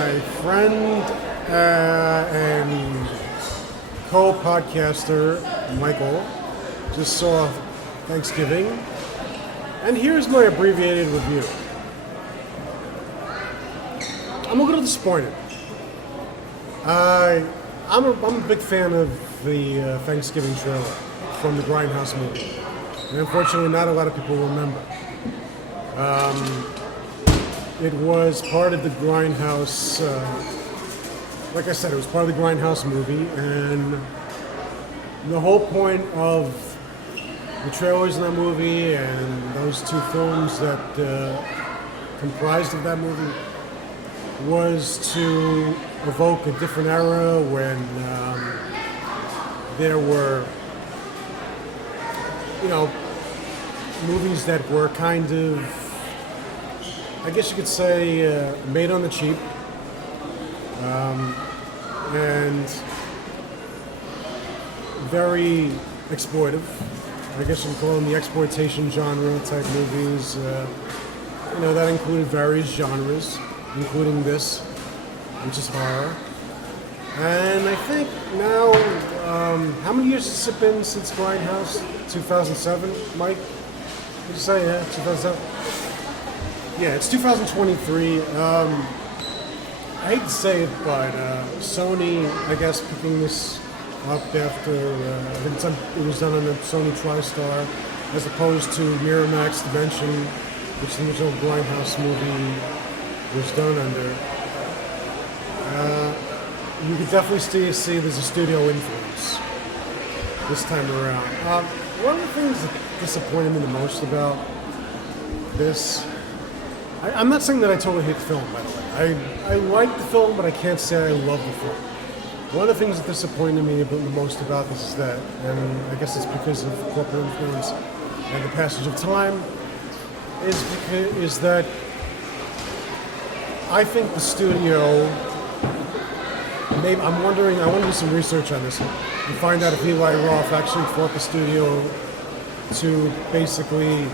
my friend and co-podcaster Michael just saw Thanksgiving, and here's my abbreviated review. I'm a little disappointed. I'm a big fan of the Thanksgiving trailer from the Grindhouse movie, and unfortunately not a lot of people remember. It was part of the Grindhouse, like I said, it was part of the Grindhouse movie, and the whole point of the trailers in that movie and those two films that comprised of that movie was to evoke a different era when there were, movies that were kind of, I guess you could say, made on the cheap, and very exploitive. I guess you can call them the exploitation genre type movies. That included various genres, including this, which is horror. And I think now, how many years has it been since Grindhouse? 2007, Mike? Did you say, yeah, 2007? Yeah, it's 2023. I hate to say it, but Sony, I guess, picking this up after it was done on the Sony TriStar, as opposed to Miramax Dimension, which the original Grindhouse movie was done under. You could definitely see there's a studio influence this time around. One of the things that disappointed me the most about this, I'm not saying that I totally hate the film, by the way. I like the film, but I can't say I love the film. One of the things that disappointed me the most about this is that, and I guess it's because of corporate influence and the passage of time, is that I think the studio, maybe I want to do some research on this and find out if Eli Roth actually fought the studio to basically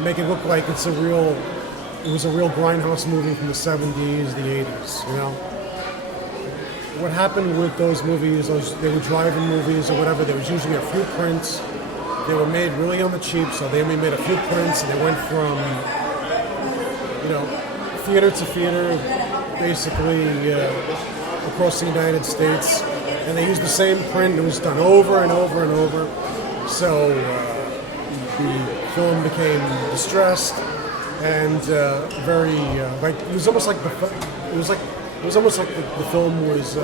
make it look like it was a real Grindhouse movie from the 70s, the 80s, What happened with those movies, they were drive-in movies or whatever, there was usually a few prints. They were made really on the cheap, so they only made a few prints, and they went from, theater to theater, basically across the United States, and they used the same print. It was done over and over and over, so the film became distressed and very it was almost like the film was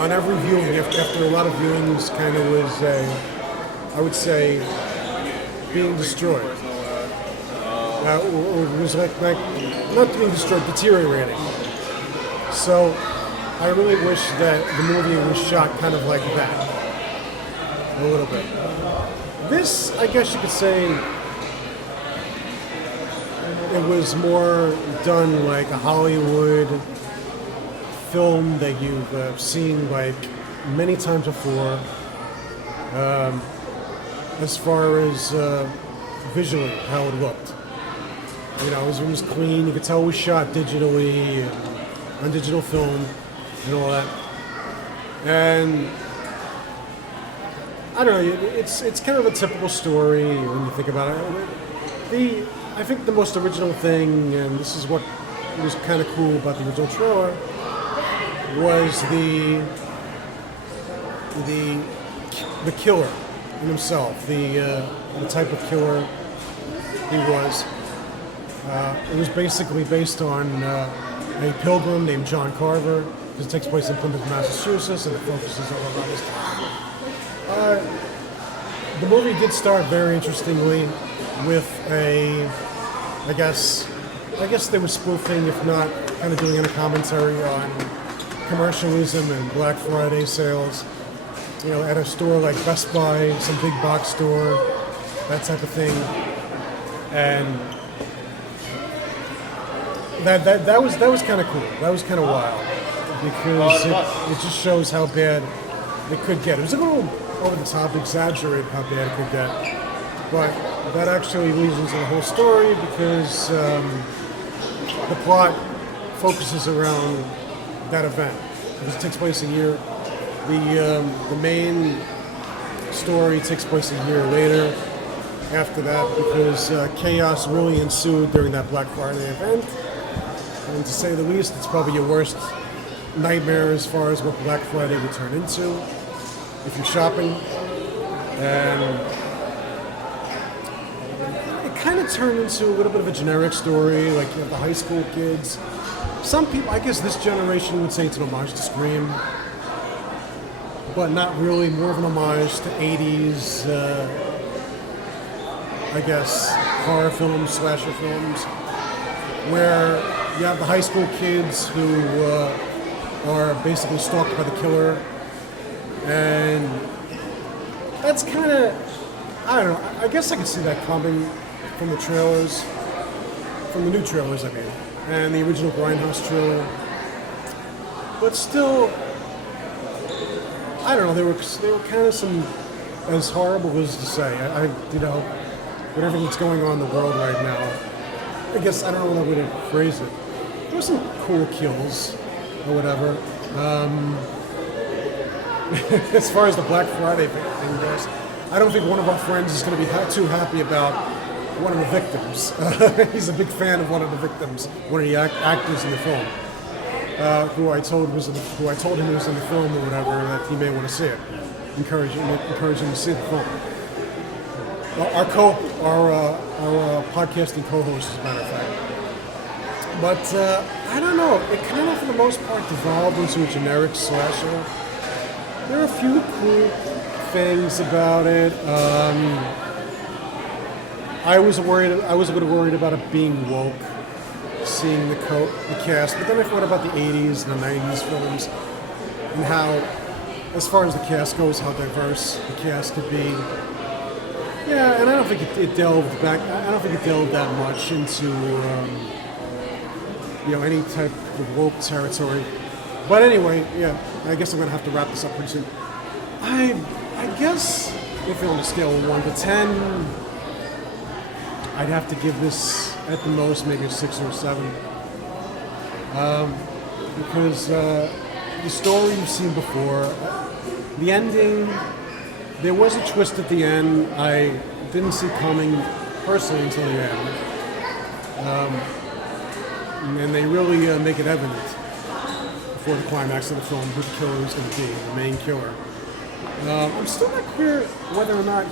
on every viewing after a lot of viewings kind of was I would say being destroyed. Or it was like not being destroyed, deteriorating. So I really wish that the movie was shot kind of like that, a little bit. This, I guess you could say, it was more done like a Hollywood film that you've seen like many times before, as far as visually how it looked. It was clean. You could tell it was shot digitally and on digital film and all that. And I don't know. It's kind of a typical story when you think about it. I think the most original thing, and this is what was kind of cool about the original trailer, was the killer in himself, the type of killer he was. It was basically based on a pilgrim named John Carver, because it takes place in Plymouth, Massachusetts, and it focuses all around his time. The movie did start very interestingly with I guess they were spoofing, if not kind of doing a commentary on commercialism and Black Friday sales, at a store like Best Buy, some big box store, that type of thing. And that was kind of cool. That was kind of wild, because it just shows how bad it could get. It was a little over the top, exaggerated how bad it could get, but that actually leads into the whole story, because the plot focuses around that event because it takes place a year. The main story takes place a year later after that because chaos really ensued during that Black Friday event. And to say the least, it's probably your worst nightmare as far as what Black Friday would turn into if you're shopping. And it kind of turned into a little bit of a generic story, like you have the high school kids. Some people, I guess this generation would say it's an homage to Scream, but not really, more of an homage to 80s, I guess, horror films, slasher films, where you have the high school kids who are basically stalked by the killer, and that's kind of, I don't know, I guess I could see that coming from the trailers, from the new trailers, I mean, and the original Grindhouse trailer. But still, I don't know, they were kind of some, as horrible as to say, with everything that's going on in the world right now, I guess, I don't know what I would phrase it. There were some cool kills, or whatever. As far as the Black Friday thing goes, I don't think one of our friends is going to be too happy about one of the victims. He's a big fan of one of the victims, one of the actors in the film, who I told him was in the film or whatever, that he may want to see it. Encourage him to see the film. Our podcasting co-host, as a matter of fact. But I don't know. It kind of, for the most part, devolved into a generic slasher. There are a few cool things about it. I was a bit worried about it being woke, seeing the cast. But then I thought about the 80s and the 90s films and how, as far as the cast goes, how diverse the cast could be. Yeah, and I don't think it delved that much into any type of woke territory. But anyway, yeah, I guess I'm gonna have to wrap this up pretty soon. I guess if on a scale of 1 to 10, I'd have to give this at the most maybe a 6 or a 7. Because the story you've seen before, the ending. There was a twist at the end I didn't see coming personally until the end. And they really make it evident before the climax of the film who the killer is going to be, the main killer. I'm still not clear whether or not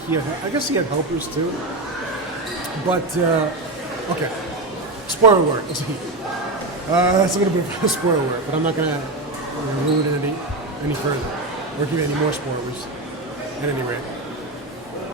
I guess he had helpers too. But, okay, spoiler alert. That's a little bit of a spoiler alert, but I'm not going to ruin it any further or give you any more spoilers. At any rate.